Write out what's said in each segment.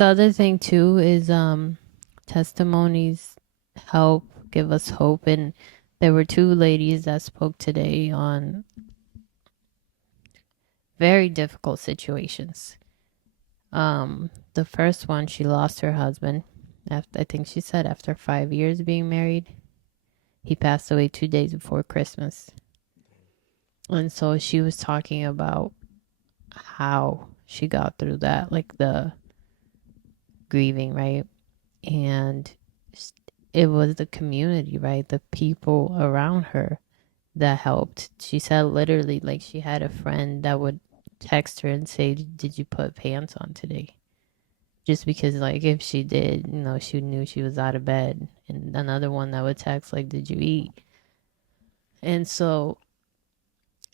The other thing too is testimonies help give us hope, and there were two ladies that spoke today on very difficult situations. The first one, she lost her husband. After, I think she said after 5 years being married, he passed away 2 days before Christmas. And so she was talking about how she got through that, like the grieving, right? And it was the community, right? The people around her that helped. She said literally, like, she had a friend that would text her and say, "Did you put pants on today?" Just because, like, if she did, she knew she was out of bed. And another one that would text, like, "Did you eat?" And so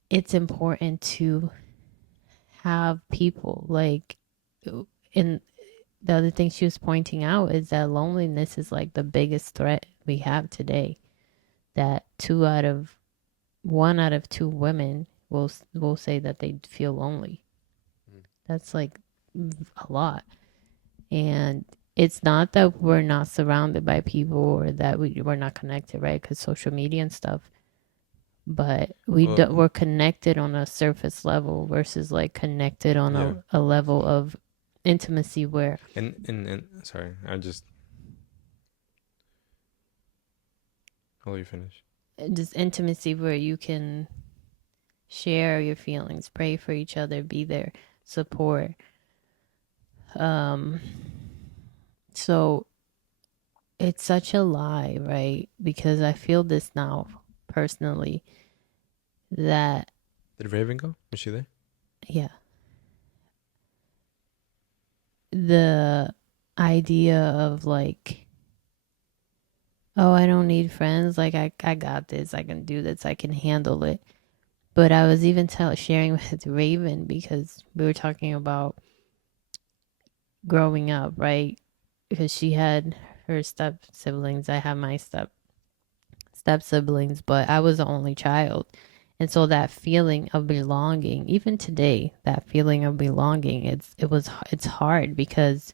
it's important to have people like, and the other thing she was pointing out is that loneliness is like the biggest threat we have today. That 1 out of 2 women will say that they feel lonely. That's like a lot. And it's not that we're not surrounded by people or that we're not connected, right? Because social media and stuff, but Well, we're connected on a surface level versus like connected on yeah, a level of intimacy where and sorry, I'll let you finish. just intimacy where you can share your feelings, pray for each other, be there, support. Um, so it's such a lie, right? Because I feel this now personally that, Did Raven go? Was she there? yeah, the idea of like, oh, I don't need friends. Like, I got this. I can do this. I can handle it. But I was even sharing with Raven because we were talking about growing up, right? Because she had her step siblings. I have my step siblings, but I was the only child. And so that feeling of belonging, even today, that feeling of belonging, it's hard because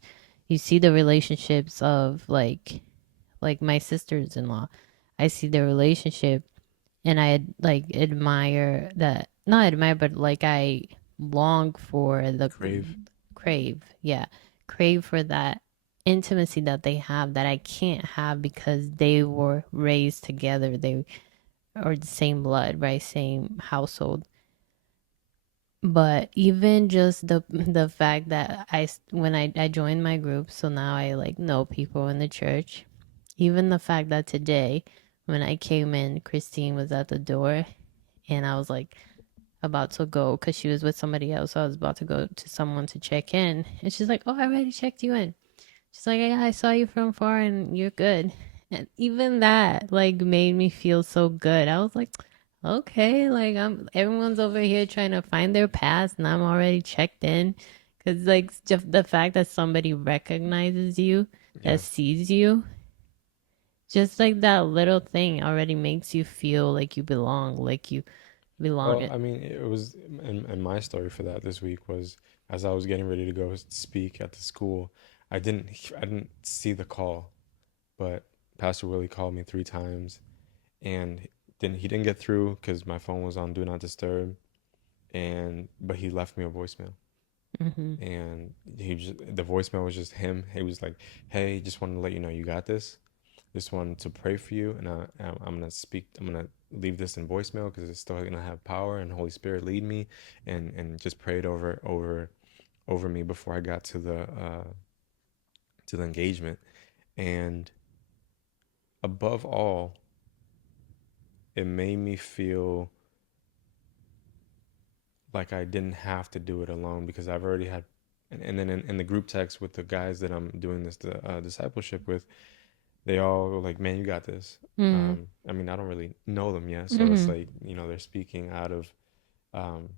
you see the relationships of like my sisters in law. I see their relationship and I like admire that, not admire, but like I long for the Crave. crave, yeah, crave for that intimacy that they have that I can't have because they were raised together. They are the same blood, right? Same household. But even just the fact that when I joined my group, so now I like know people in the church. Even the fact that today, when I came in, Christine was at the door, and I was like about to go because she was with somebody else. So I was about to go to someone to check in, and she's like, "Oh, I already checked you in." She's like, "Yeah, I saw you from far, and you're good." And even that like made me feel so good. I was like, okay, like everyone's over here trying to find their pass, and I'm already checked in. Cause like just the fact that somebody recognizes you, that Yeah. sees you, just like that little thing already makes you feel like you belong, like you belong. Well, I mean, it was, and my story for that this week was as I was getting ready to go speak at the school, I didn't see the call, but Pastor Willie called me 3 times, and then he didn't get through because my phone was on Do Not Disturb, and but he left me a voicemail, Hmm. and the voicemail was just him. He was like, "Hey, just wanted to let you know you got this. Just wanted to pray for you, and I'm gonna speak. I'm gonna leave this in voicemail because it's still gonna have power, and Holy Spirit lead me, and just prayed over me before I got to the engagement, and above all, it made me feel like I didn't have to do it alone because I've already had, and then in the group text with the guys that I'm doing this discipleship with, they all were like, "Man, you got this." Hmm. I mean, I don't really know them yet, so it's Hmm. like they're speaking out of um,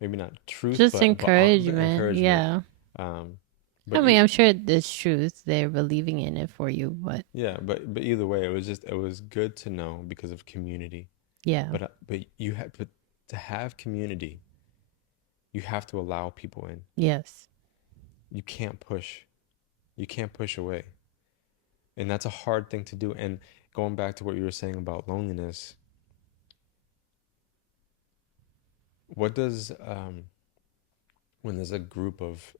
maybe not truth, Just but encouragement, encouragement. yeah. Um, I but mean, I'm sure there's truth. They're believing in it for you, but yeah, but either way, it was good to know because of community. yeah. But but to have community, you have to allow people in. Yes. you can't push. You can't push away. And that's a hard thing to do. And going back to what you were saying about loneliness, what does when there's a group of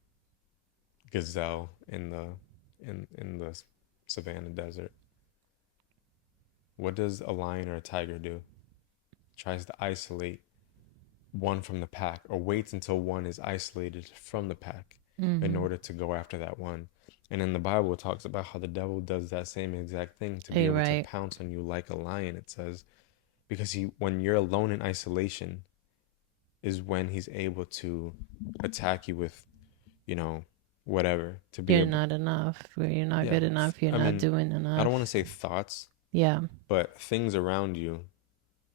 gazelle in the savannah desert, what does a lion or a tiger do? Tries to isolate one from the pack, or waits until one is isolated from the pack in Mm-hmm. order to go after that one. And in the Bible, it talks about how the devil does that same exact thing to be You're able to right. pounce on you like a lion, it says, because when you're alone in isolation is when he's able to attack you with, you know, whatever to be You're able, not enough. You're not yeah. good enough. You're I not mean, doing I don't enough. want to say thoughts, Yeah. but things around you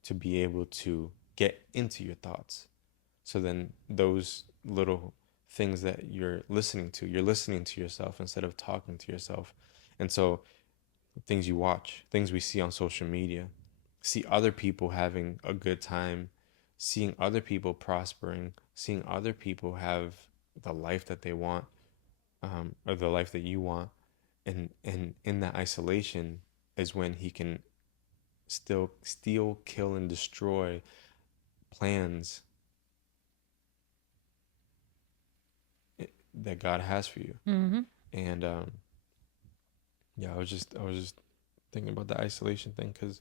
to be able to get into your thoughts. So then those little things that you're listening to yourself instead of talking to yourself. And so things you watch, things we see on social media, see other people having a good time, seeing other people prospering, seeing other people have the life that they want, or the life that you want. And in that isolation is when he can still steal, kill, and destroy plans that God has for you. Mm-hmm. And yeah, I was just thinking about the isolation thing because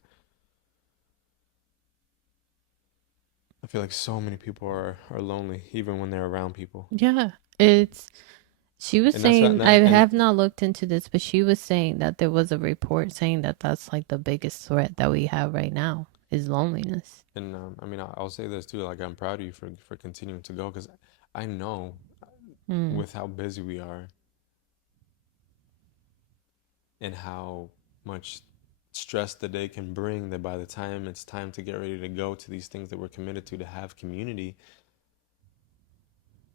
I feel like so many people are lonely even when they're around people. Yeah. It's She was And that's not saying, I and have not looked into this, but she was saying that there was a report saying that that's like the biggest threat that we have right now is loneliness. and I mean I'll say this too, like I'm proud of you for continuing to go because I know Mm. with how busy we are and how much stress the day can bring, that by the time it's time to get ready to go to these things that we're committed to have community,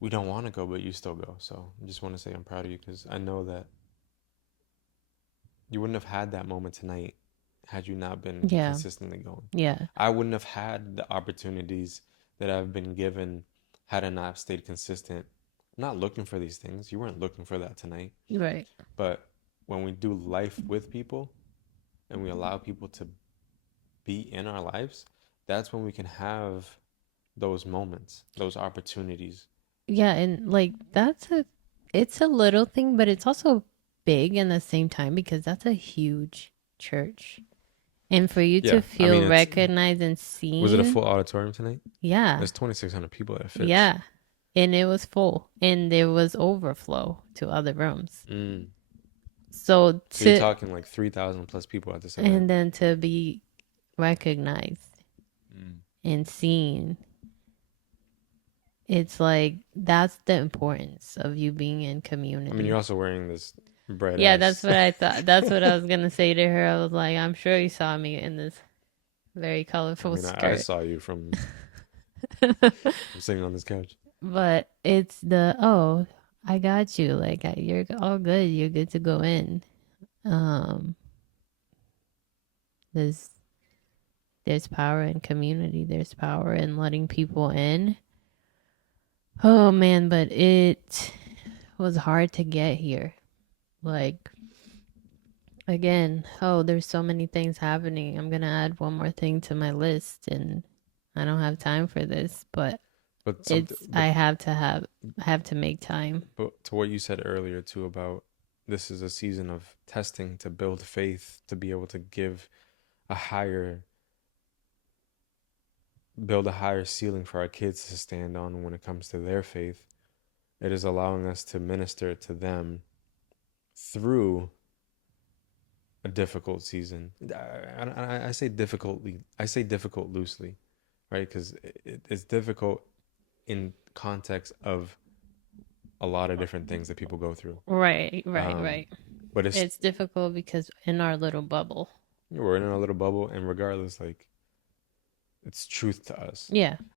we don't want to go, but you still go. So I just want to say I'm proud of you because I know that you wouldn't have had that moment tonight had you not been Yeah. consistently going. Yeah. I wouldn't have had the opportunities that I've been given had I not stayed consistent. I'm not looking for these things. You weren't looking for that tonight. Right. But when we do life with people and we allow people to be in our lives, that's when we can have those moments, those opportunities. Yeah. And like, it's a little thing, but it's also big in the same time because that's a huge church. And for you to Yeah, I mean, feel recognized and was it a seen, full auditorium tonight? yeah. There's 2,600 people that fits. Yeah. And it was full and there was overflow to other rooms. Mm. So So you're to talking like 3,000 plus people at this event. and then to be recognized Mm. and seen, it's like that's the importance of you being in I mean, you're community. also wearing this bright Yeah, that's ass. what I thought. That's what I was gonna say to her. I was like, I'm sure you saw me in this very I colorful mean, I skirt. saw you from sitting on this couch. But it's the, oh, I got you. Like you're all good. You're good to go in. Um, there's there's power in community. There's power in letting people in. Oh man, but it was hard to get here. Like again, oh, there's so many things happening. I'm gonna add one more thing to my list, and I don't have time for this, but But something, it's I have to make time. but to what you said earlier too about this is a season of testing to build faith to be able to give a higher, build a higher ceiling for our kids to stand on when it comes to their faith. It is allowing us to minister to them through a difficult season. I say difficultly. I say difficult loosely, right? Because it's difficult in context of a lot of different things that people go through. Right, right, Um, right. but It's difficult because in our little bubble. we're in a little bubble, and regardless, like it's truth to us. Yeah.